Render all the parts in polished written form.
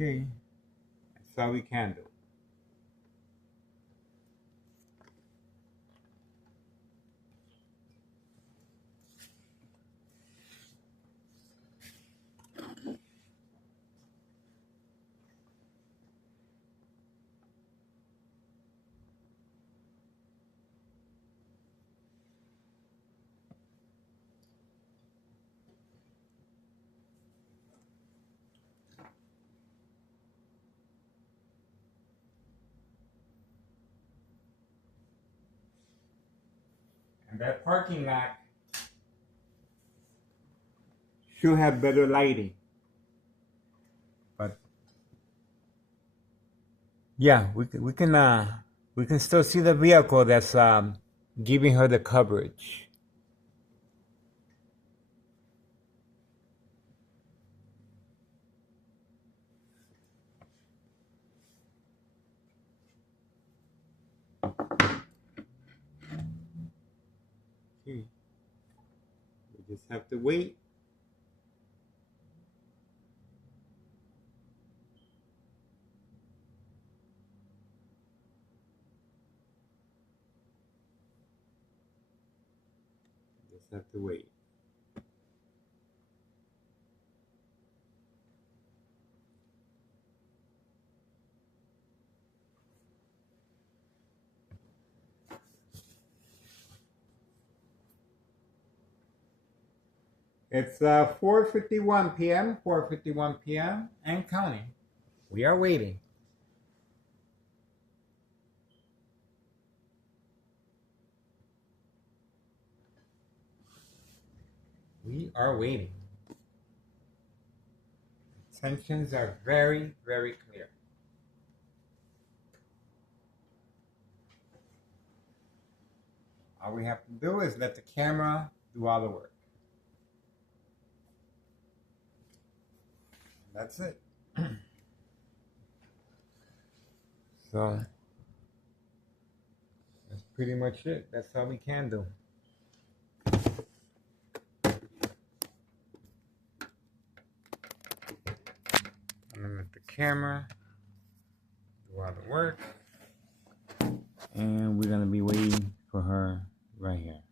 Okay, that's all we can do. And that parking lot should have better lighting. But yeah, we can still see the vehicle that's giving her the coverage. Okay. We just have to wait. Just have to wait. It's 4:51 p.m. 4:51 p.m. and counting. We are waiting. We are waiting. Tensions are very, very clear. All we have to do is let the camera do all the work. That's it. So that's pretty much it. That's all we can do. I'm gonna let the camera do all the work. And we're gonna be waiting for her right here.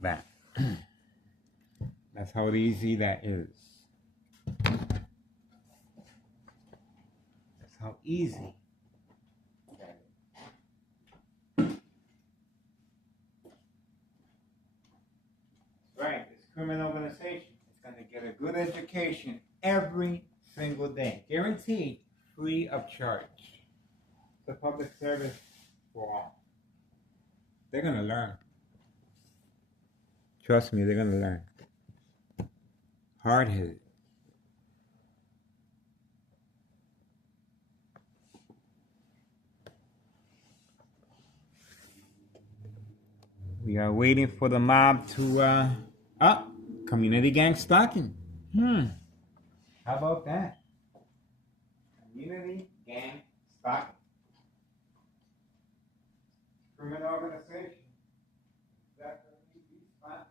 That. That's how easy that is. That's how easy that is. Right, this criminal organization is gonna get a good education every single day. Guaranteed, free of charge. The public service for all. They're gonna learn. Trust me, they're gonna learn. Hard-headed. We are waiting for the mob to community gang stalking. How about that? Community gang stalking. Criminal organization. Definitely be spotted.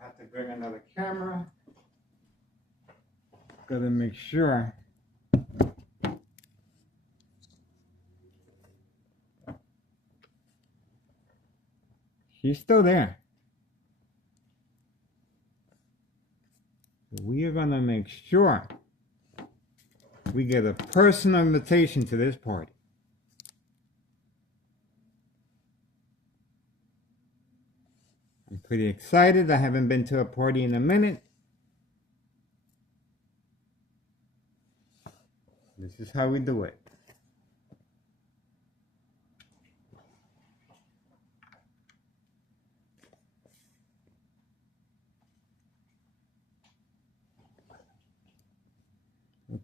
I have to bring another camera. Gotta make sure She's still there. We are going to make sure we get a personal invitation to this party. I'm pretty excited. I haven't been to a party in a minute. This is how we do it.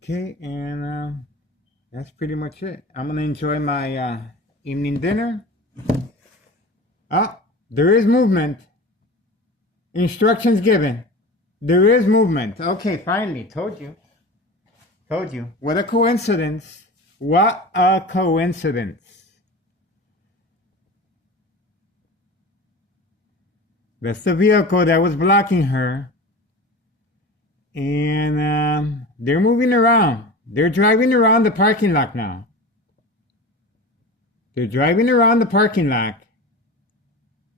Okay, and that's pretty much it. I'm going to enjoy my evening dinner. Ah, there is movement. Instructions given. There is movement. Okay, finally. Told you. Told you. What a coincidence. What a coincidence. That's the vehicle that was blocking her. And they're moving around. They're driving around the parking lot now. They're driving around the parking lot.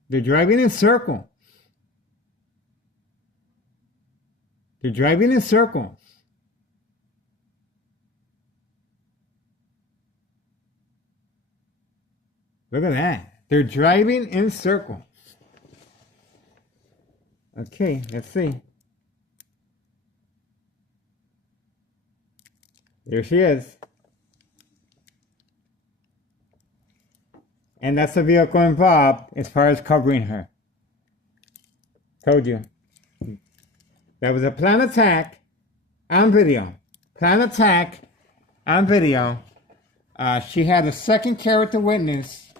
They're driving in circles. They're driving in circles. Look at that. They're driving in circles. Okay, let's see. There she is. And that's the vehicle involved as far as covering her. Told you. That was a planned attack on video. Planned attack on video. She had a second character witness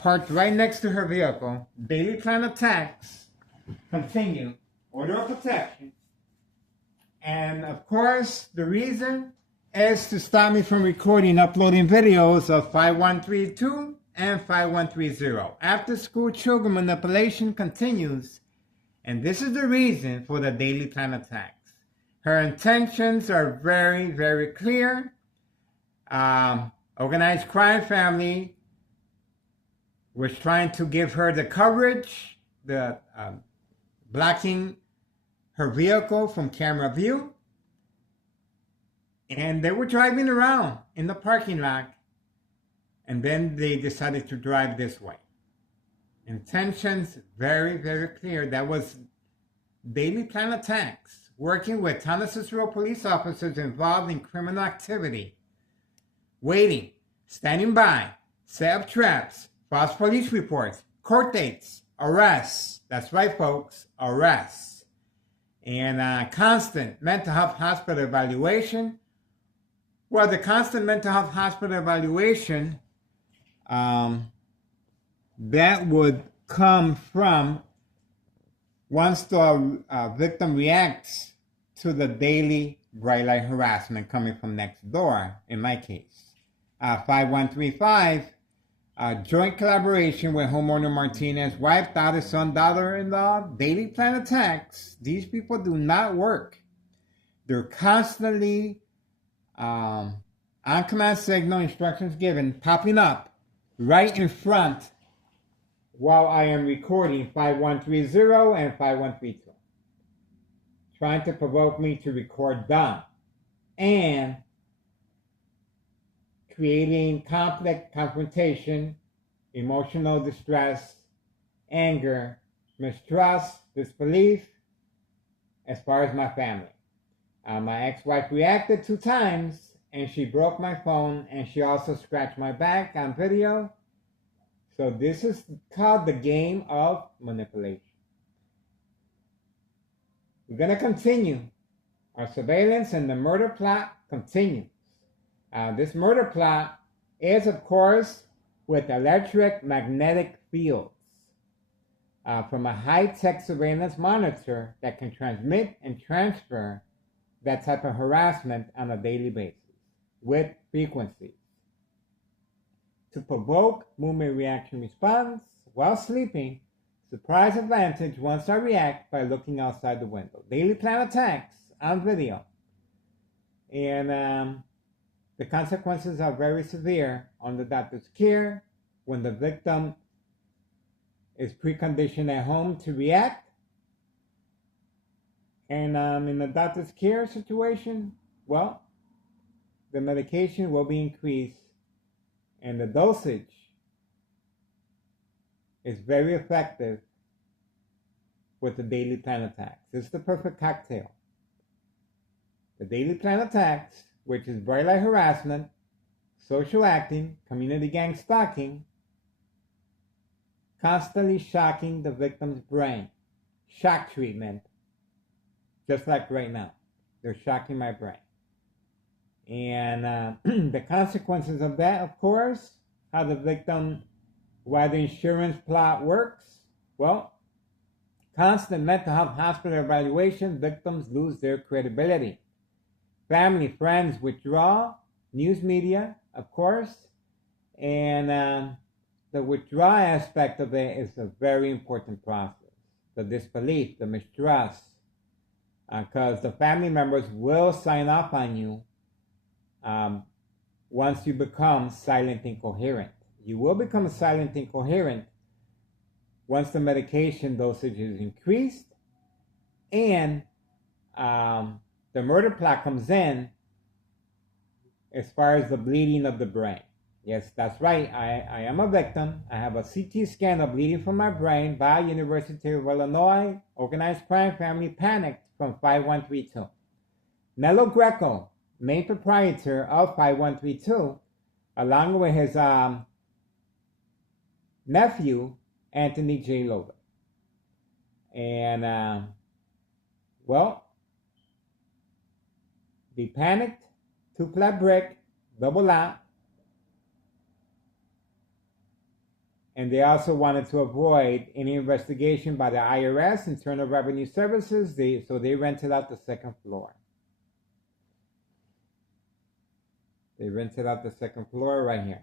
parked right next to her vehicle. Daily planned attacks continue. Order of protection. And of course, the reason is to stop me from recording and uploading videos of 5132 and 5130. After school children manipulation continues, and this is the reason for the daily plan attacks. Her intentions are very, very clear. Organized crime family was trying to give her the coverage, the blocking her vehicle from camera view, and they were driving around in the parking lot, and then they decided to drive this way. Intentions very, very clear. That was daily plan attacks, working with Town Cicero police officers involved in criminal activity, waiting, standing by, set up traps, false police reports, court dates, arrests. That's right, folks, arrests. And constant mental health hospital evaluation. Well, the constant mental health hospital evaluation, that would come from once the victim reacts to the daily bright light harassment coming from next door, in my case. 5135, joint collaboration with homeowner Martinez, wife, daughter, son, daughter-in-law, daily plan attacks. These people do not work. They're constantly on command signal, instructions given, popping up right in front while I am recording 5130 and 5132. Trying to provoke me to record them. And creating conflict, confrontation, emotional distress, anger, mistrust, disbelief, as far as my family. My ex-wife reacted 2 times, and she broke my phone, and she also scratched my back on video. So this is called the game of manipulation. We're going to continue. Our surveillance and the murder plot continues. This murder plot is, of course, with electromagnetic fields from a high-tech surveillance monitor that can transmit and transfer that type of harassment on a daily basis with frequencies. To provoke movement reaction response while sleeping, surprise advantage once I react by looking outside the window. Daily plan attacks on video. And the consequences are very severe on the doctor's care when the victim is preconditioned at home to react. And in the doctor's care situation, well, the medication will be increased and the dosage is very effective with the daily plan attacks. It's the perfect cocktail. The daily plan attacks, which is bright light harassment, social acting, community gang stalking, constantly shocking the victim's brain. Shock treatment, just like right now. They're shocking my brain. And the consequences of that, of course, how the victim, why the insurance plot works. Well, constant mental health hospital evaluation, victims lose their credibility. Family, friends withdraw, news media, of course, and the withdrawal aspect of it is a very important process. The disbelief, the mistrust, because the family members will sign off on you once you become silent incoherent. You will become silent incoherent once the medication dosage is increased and the murder plot comes in as far as the bleeding of the brain. Yes, that's right. I am a victim. I have a CT scan of bleeding from my brain by University of Illinois, organized crime family panicked from 5132. Nello Greco, main proprietor of 5132, along with his nephew, Anthony J. Logan. And, well, they panicked, 2-flat brick, double lot, and they also wanted to avoid any investigation by the IRS, Internal Revenue Services, so they rented out the second floor. They rented out the second floor right here.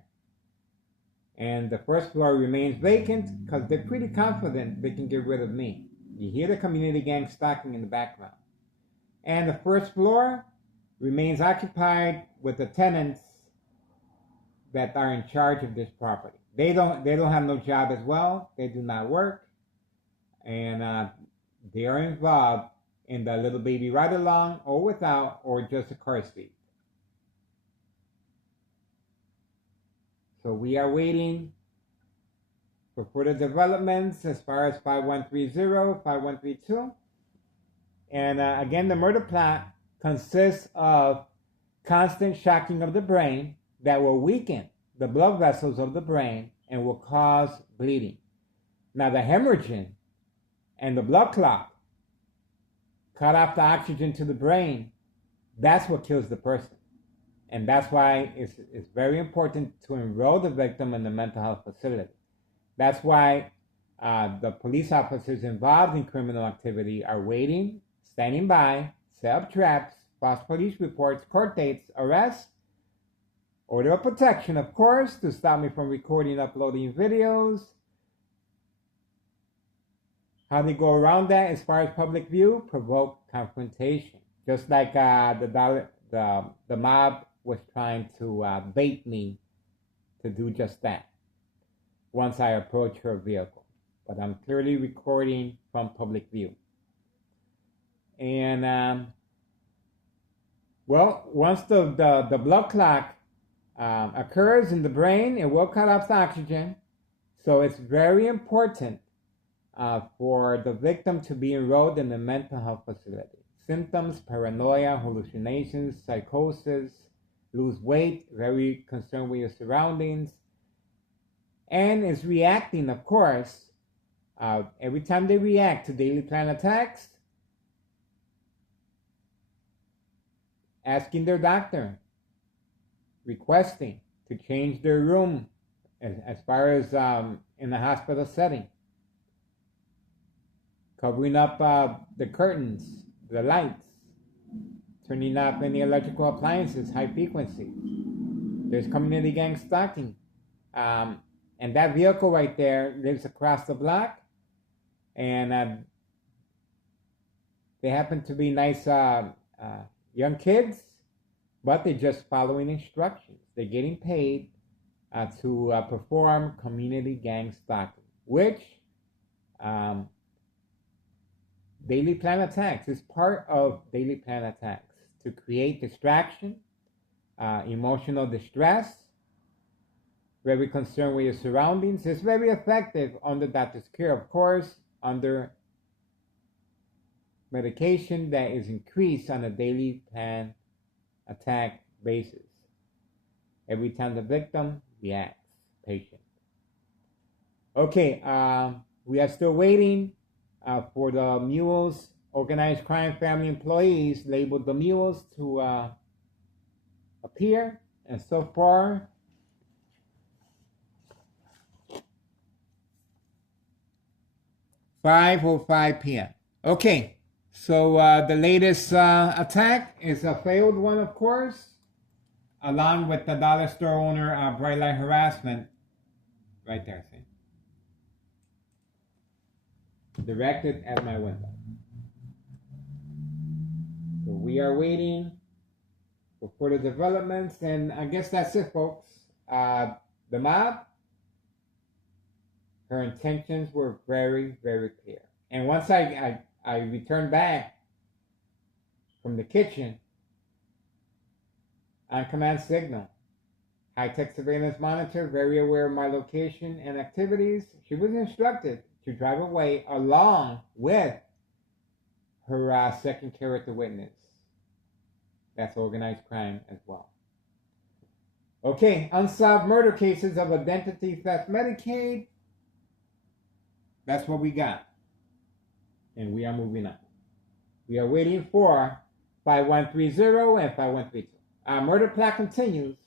And the first floor remains vacant because they're pretty confident they can get rid of me. You hear the community gang stalking in the background. And the first floor remains occupied with the tenants that are in charge of this property. They don't have no job as well. They do not work. And they are involved in the little baby ride along or without or just a car seat. So we are waiting for further developments as far as 5130, 5132. And again, the murder plot consists of constant shocking of the brain that will weaken the blood vessels of the brain and will cause bleeding. Now the hemorrhaging and the blood clot cut off the oxygen to the brain. That's what kills the person. And that's why it's very important to enroll the victim in the mental health facility. That's why the police officers involved in criminal activity are waiting, standing by, set up traps, false police reports, court dates, arrests, order of protection, of course, to stop me from recording and uploading videos. How they go around that as far as public view, provoke confrontation. Just like the mob was trying to bait me to do just that once I approach her vehicle. But I'm clearly recording from public view. And, well, once the blood clot occurs in the brain, it will cut off the oxygen. So it's very important for the victim to be enrolled in the mental health facility. Symptoms, paranoia, hallucinations, psychosis, lose weight, very concerned with your surroundings, and is reacting, of course, every time they react to daily plan attacks, asking their doctor, requesting to change their room as far as in the hospital setting, covering up the curtains, the lights, turning off any electrical appliances, high frequency. There's community gang stalking. And that vehicle right there lives across the block. And they happen to be nice young kids, but they're just following instructions. They're getting paid to perform community gang stalking, which Um, daily plan attacks is part of daily plan attacks to create distraction, emotional distress, very concerned with your surroundings. It's very effective under doctor's care, of course, under medication that is increased on a daily plan attack basis. Every time the victim reacts, patient. Okay, we are still waiting for the mules, organized crime family employees labeled the mules to appear, and so far, 5:05 p.m. Okay, so the latest attack is a failed one, of course, along with the dollar store owner bright light harassment, right there, see, directed at my window. So we are waiting for further developments, and I guess that's it, folks. The mob, her intentions were very, very clear. And once I returned back from the kitchen, on command signal, high-tech surveillance monitor, very aware of my location and activities, she was instructed to drive away along with her second character witness. That's organized crime as well. Okay, unsolved murder cases of identity theft Medicaid. That's what we got. And we are moving on. We are waiting for 5130 and 5132. Our murder plot continues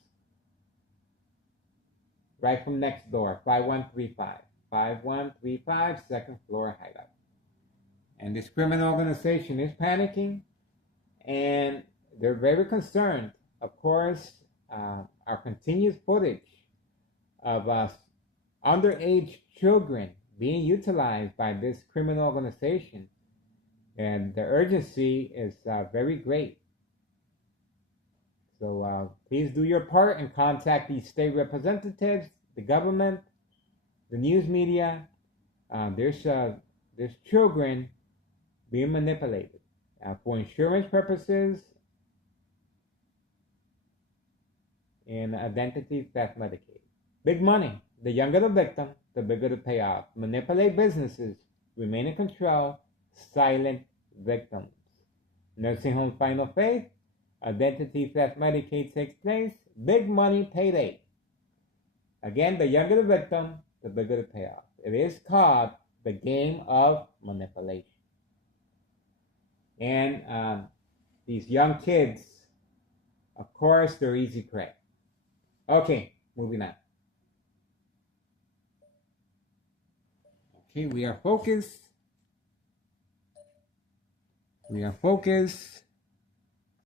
right from next door, 5135. 5135, second floor hideout. And this criminal organization is panicking, and they're very concerned. Of course, our continued footage of underage children being utilized by this criminal organization, and the urgency is very great. So please do your part and contact the state representatives, the government, the news media. There's children being manipulated for insurance purposes and identity theft Medicaid. Big money. The younger the victim, the bigger the payoff. Manipulate businesses, remain in control, silent victims. Nursing home final faith, identity theft Medicaid takes place, big money payday. Again, the younger the victim, the bigger the payoff. It is called the game of manipulation. And these young kids, of course, they're easy prey. Okay, moving on. Okay, we are focused. We are focused.